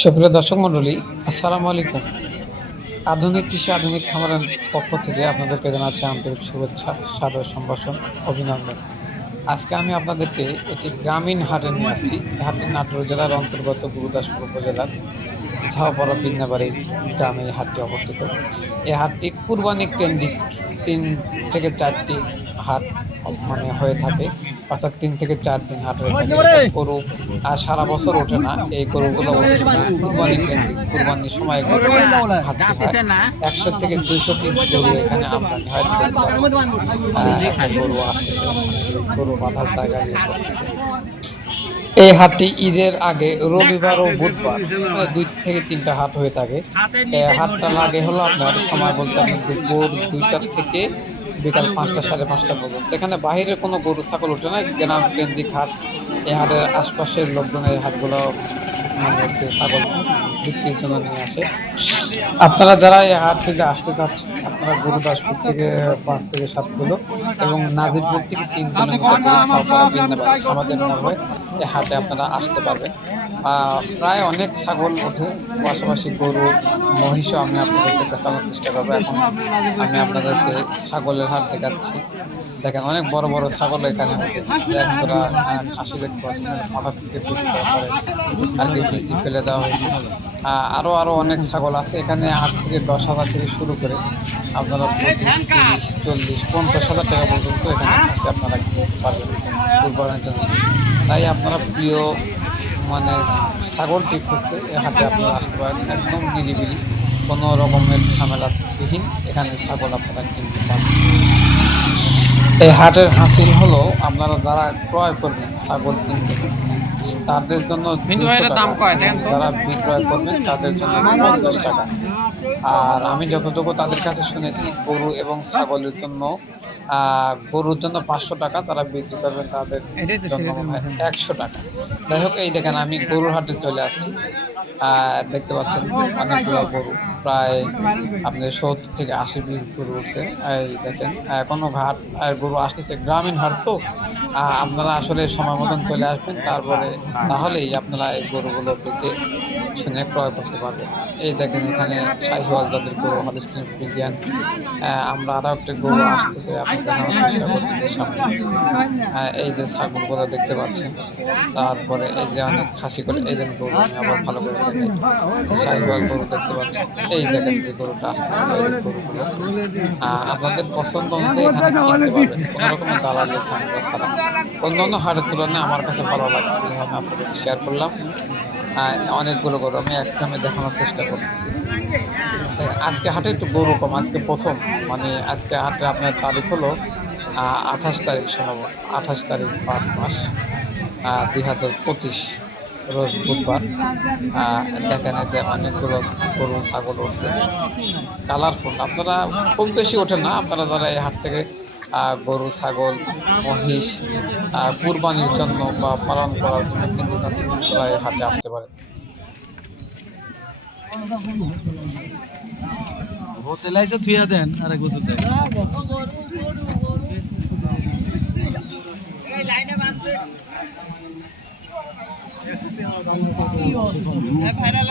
সুপ্রিয় দর্শক মণ্ডলী, আসসালামু আলাইকুম। আধুনিক কৃষি, আধুনিক খামারের পক্ষ থেকে আপনাদেরকে জানাচ্ছি আন্তরিক শুভেচ্ছা, সাদর সম্ভাষণ, অভিনন্দন। আজকে আমি আপনাদেরকে একটি গ্রামীণ হাটে নিয়ে আসছি। হাটটি নাটোর জেলার অন্তর্গত গুরুদাসপুর উপজেলার ঝাওপাড়া বিন্নাবাড়ি গ্রামে এই হাটটি অবস্থিত। এই হাটটি কুরবানি কেন্দ্রিক তিন থেকে চারটি হাট মানে হয়ে থাকে। অর্থাৎ তিন থেকে চার দিন হাট গরু আর সারা বছর ওঠে না। এই গরুগুলো ওঠে কুরবানি কুরবানির সময় একশো থেকে দুইশো পিস গরু এখানে আমদানি হয়। গরু বাঁধার জায়গা এই হাটটি ঈদের আগে রবিবার ও বুধবার মানে দুই থেকে তিনটা হাট হয়ে থাকে। হাটটা লাগে হলো আপনার সময় বলতে আপনি দুপুর দুইটার থেকে বিকাল পাঁচটা সাড়ে পাঁচটা পর্যন্ত। এখানে বাইরের কোনো গরু, ছাগল ওঠে না, গ্রাম কেন্দ্রিক হাট। এই হাটের আশপাশের লোকজন এই হাটগুলো ছাগল বিক্রির জন্য নিয়ে আসে। আপনারা যারা এই হাট থেকে আসতে চাচ্ছেন, আপনারা গুরুদাসপুর থেকে পাঁচ থেকে সাত কিলো এবং নাজিরপুর থেকে তিন কিলোমিটার দূরে সাউপাড়া বৃন্দাবাড়ি এই হাটে আপনারা আসতে পারবেন। প্রায় অনেক ছাগল ওঠে, পাশাপাশি গরু, মহিষও আমি আপনাদেরকে দেখানোর চেষ্টা করব। এখন আমি আপনাদেরকে ছাগলের হাট দেখাচ্ছি। দেখেন, অনেক বড় বড় ছাগল এখানে। একজোড়া খাসি দেখতে পাচ্ছেন মাথা থেকে তৈরি করা পরে আর পিসি ফেলে দেওয়া হয়েছে। আরও আরও আরও অনেক ছাগল আছে। এখানে আট থেকে দশ হাজার থেকে শুরু করে আপনারা পঁচিশ, তিরিশ, চল্লিশ, পঞ্চাশ হাজার টাকা পর্যন্ত এখানে আপনারা কিনতে পারবেন। তাই আপনারা প্রিয় মানে ছাগলটি খুঁজতে এ হাটে আপনারা আসতে পারেন একদম নিরিবিলি কোনো রকমের ঝামেলা বিহীন এখানে ছাগল আপনারা কিনতে পারবেন এই হাটের হাসিল হলো আপনারা যারা ক্রয় করবেন ছাগল কিনবেন তাদের জন্য কিন্তু ভাই, 200 এটার দাম টাকা। কয়? দেখেন তো। যারা বিক্রয় করবেন তাদের জন্য পঞ্চাশ টাকা আর আমি যতটুকু তাদের কাছে শুনেছি গরু এবং ছাগলের জন্য গরুর জন্য পাঁচশো টাকা যারা বিক্রি করবেন তাদের। একশো টাকা। যাই হোক এই দেখেন আমি গরুর হাটে চলে আসছি। আহ, দেখতে পাচ্ছেন অনেকগুলো গরু। প্রায় আপনার সত্তর থেকে আশি পিস গরু উঠছে। দেখেন কোনো ঘাট আর গরু আসতেছে গ্রামীণ হাট তো। আপনারা আসলে সময় মতন চলে আসবেন তারপরে তাহলেই আপনারা এই গরুগুলো দেখে শুনে ক্রয় করতে পারবেন। এই দেখেন এখানে শাহিওয়াল যাদের গরু হলিস্টিন ফ্রিজিয়ান আমরা আরও একটা গরু আসতেছে আপনি দেখানোর চেষ্টা করতেছি সামনে। এই যে ছাগলগুলো দেখতে পাচ্ছেন। তারপরে এই যে অনেক খাসি করে এই যে গরু আবার ভালো করে শাহিওয়াল গরু দেখতে পাচ্ছেন। এই দেখেন যে গরুটা আসতেছে এই গরুগুলো আপনাদের পছন্দ অনুযায়ী এখানে কিনতে পারবেন কোনো রকমের দালালের ঝামেলা ছাড়া অন্যান্য হাটের তুলনায় আমার কাছে ভালো লাগছে যে আমি আপনাদের শেয়ার করলাম। অনেকগুলো গরু আমি একদমই দেখানোর চেষ্টা করতেছি। আজকে হাটে একটু গরু কম আজকে প্রথম। মানে আজকে হাটে আপনার তারিখ হলো আঠাশ তারিখ সম্ভবত আঠাশ তারিখ পাঁচ মাস দুই হাজার পঁচিশ। রোজ বুধবার। দেখেন যে অনেকগুলো গরু ছাগল উঠছে। কালারফুল। আপনারা খুব বেশি ওঠে না। আপনারা যারা এই হাট থেকে গরু ছাগল মহিষ কুরবানির জন্য বা পালন করার জন্য কিনতে চাচ্ছেন আপনারা এই হাটে আসতে পারে হোটেল আইসে থুইয়া দেন আর এক বছর দেন